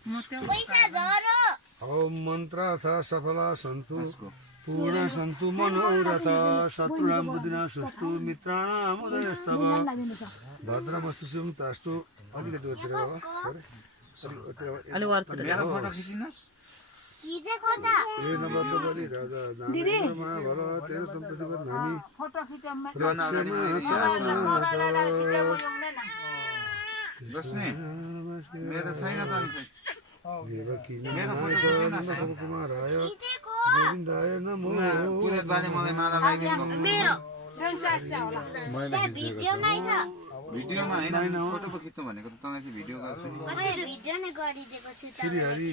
ओम मन्त्रार्थ सफला सन्तु पूर्ण सन्तु मनोरथ शत्रुणां बुद्धिना सुस्तु मित्राणां उदयस्तव भद्रमस्तु शिवं तास्तु अलिकति उतिर हो अलि वर्त फोटो खिचिनस् ए नबद्ध बलि राजा दानमा भल तेरो तुम प्रतिपद हामी फोटो खिचम बस्ने मेरो छैन त देवकी कुमाराय गोविन्दाय नमो पुरेत बाले मलाई माला लगाइदिनु मेरो भिडियोमा हैन फोटो पो खिच्नु भनेको त तँलाई चाहिँ भिडियो गर्छु नि भिडियो नै गरिदिएको छु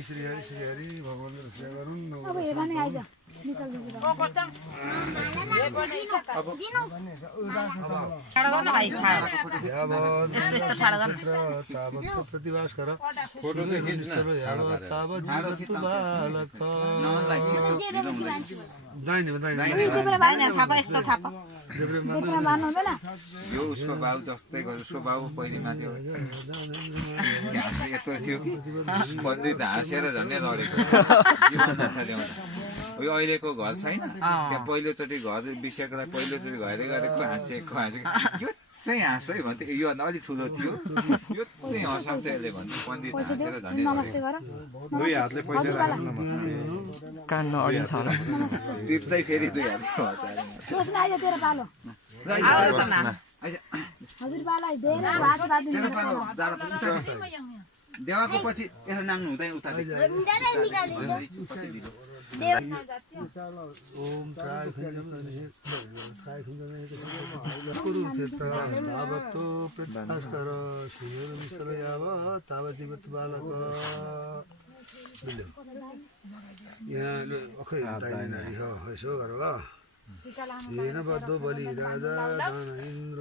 श्री हरि भगवानको रक्षा गरून् अब हेर्ने आइज निचल दिनु ठाडो गर्न भाइ यस्तो यस्तो ठाडो गर्न तावत् प्रतिवास गर फोटो चाहिँ खिच्न तावत् जीवतु बालक दाइने थापा यस्तो थापा यो उसको बाउ जस्तै गर्यो उसको बाउ पहिले माथि यस्तो थियो कि बन्दी त हाँसेर झन्डै लडेको उयो अहिलेको घर छैन त्यहाँ पहिलोचोटि घर बिसेकोलाई पहिलोचोटि घरै गरेको हाँसेको यो चाहिँ हाँसो है भन्थ्यो यो भन्दा अलिक ठुलो थियो यो चाहिँ हँसाउँछ यसले भन्थ्यो पण्डित हाँसेर झन्डै नमस्ते गर दुई हातले पैसा राख्न कान नअडिन्छ होला टिप्दै फेरि दुई हातले हँसाएर दोस् न आइज तेरो पालो हजुर पालो धेरै आशीर्वाद दिनु देवाको पछि यसो नाङ्नु हुँदैन उता ओम त्राय कुरुक्षेत्र तावत्तो प्रत्यास्कर शिवर मिश्र याव तावत् जीवत बालक यहाँ अखै दाइने नारी हो यसो गर ल येन बद्धो बलि राजा दान इन्द्र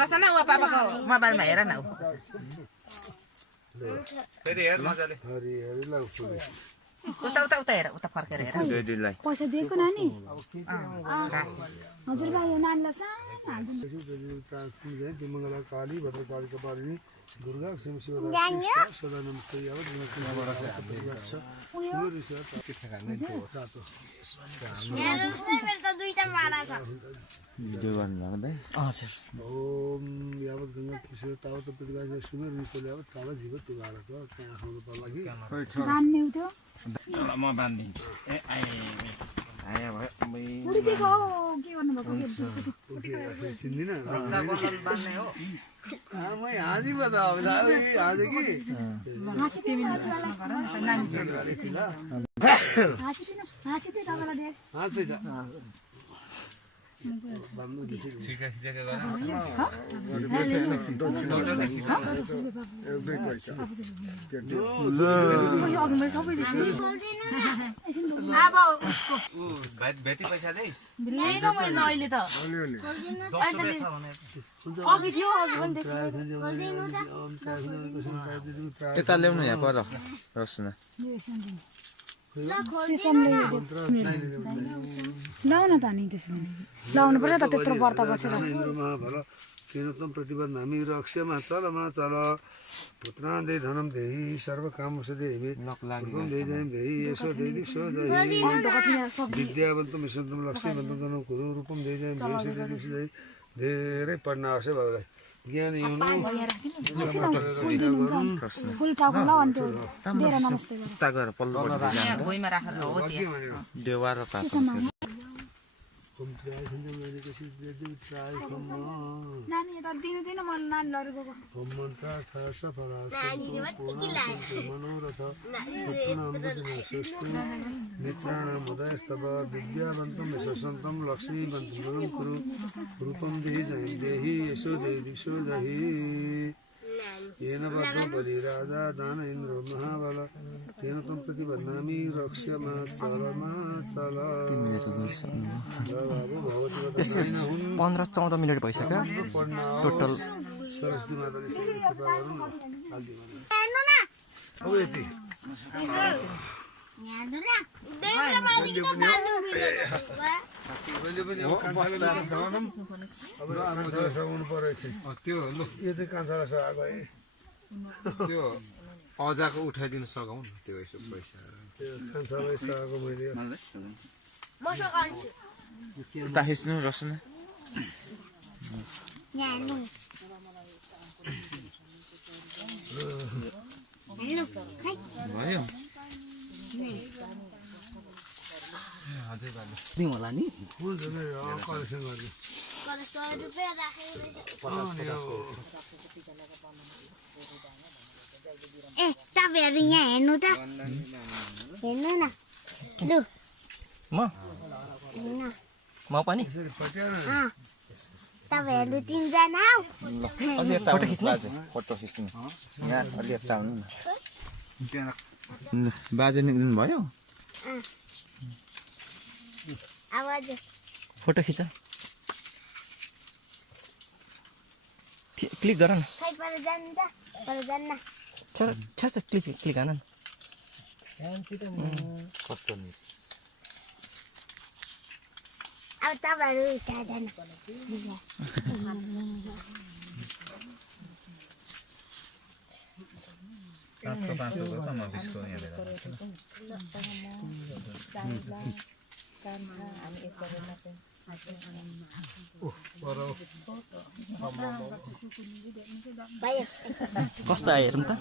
रसना वा पापाको मोबाइलमा हेर न फेरि हेर मजाले हरि हरि लाउँछु उता उता उता हेर उता फर्केर हेर पैसा दिएको नानी हजुर भाइ यो नानीलाई सानो मङ्गला काली भद्रकाली कपालिनी दुर्गा शिव शिव सदा नमस्ते ओम यावत गङ्गा कृष्ण तावत प्रतिवास सुमेर निश्चल यावत तावत जीवत तुगारक त्यहाँ आउनु पर्ला कि बान्ने थियो चल म बान्दिन्छु ए आया भयो उडिदिएको के गर्नु भएको चिन्दिन बान्ने हो आमै हाँसी पो त अब हाँसे कि हाँसी तिमी हाँसी तपाईँलाई देख हाँसै छ भेटी पैसा दिइस् अहिले त अघि थियो अघि पनि यता ल्याउनु यहाँ पर रसना लाउन त नि त्यसो भने लाउनु पर्छ त त्यत्रो व्रत बसेर किनतम प्रतिबन्ध हामी रक्षमा चलमा चल पुत्रान्दे धनम देहि सर्व काम देहि हुकुम देहि जय देहि यसो देहि दिसो देहि विद्यावन्तम विशन्तम लक्ष्मीवन्तम जनम कुरु रूपम देहि जय देहि यसो देहि दिसो देहि धेरै पढ्न आवश्यक बाबुलाई ज्ञान हुनु फुल टाउको लाउ अनि त्यो दिएर नमस्ते गर उता गएर पल्लो भुइँमा राखेर हो त्यो देवा र पापा ओम त्राय खण्डम कसी देव त्राय खण्डम नानी त दिनु दिन मन नानी लडेको ओम मन्त्रार्थ सफला मनोरथ मित्राणां उदयस्तव विद्यावन्तं यशस्वन्तं लक्ष्मीवन्तं कुरु रूपं देहि जयं देहि यशो देहि दिशो देहि येन बद्धो बलि राजा दान इन्द्र महाबल तेन त्वं प्रतिबध्नामि रक्ष्यमा चल 15-14 मिनट भइसक्यो टोटल सरस्वती माताले कृपा गरौँ अब यति मैले पनि अब कान्छाले लिएर ढाउँ अब कान्छालाई सघाउनु परेको थियो त्यो लु यो चाहिँ कान्छालाई सघाएको है त्यो अजाको उठाइदिनु सघाउ न त्यो यसो पैसा त्यो कान्छालाई सघाएको मैले उता खिच्नु रोशन भयो होला नि फुल कलेक्सन गर्ने ए तपाईँहरू यहाँ हेर्नु त हेर्नु न लु म पनि यसरी फट्याएर तपाईँहरू तिनजना हौ फोटो खिच्नु फोटो खिच्नु यहाँ अलि यता आउनु न बाजे निक्लिनु भयो आवाज फोटो खिच क्लिक गर न खै पर जान्छ पर जान्न चल छ क्लिक गर्न न अब तपाईँहरू जाँदैन भयो कस्तो आयो हेरौँ त